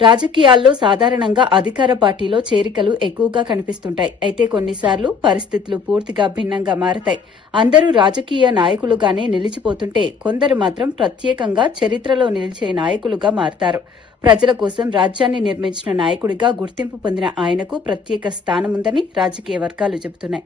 రాజకీయాల్లో సాధారణంగా అధికార పార్టీలో చేరికలు ఎక్కువగా కనిపిస్తుంటాయి. అయితే కొన్నిసార్లు పరిస్థితులు పూర్తిగా భిన్నంగా మారతాయి. అందరూ రాజకీయ నాయకులుగానే నిలిచిపోతుంటే కొందరు మాత్రం ప్రత్యేకంగా చరిత్రలో నిలిచే నాయకులుగా మారతారు. ప్రజల కోసం రాజ్యాన్ని నిర్మించిన నాయకుడిగా గుర్తింపు పొందిన ఆయనకు ప్రత్యేక స్థానముందని రాజకీయ వర్గాలు చెబుతున్నాయి.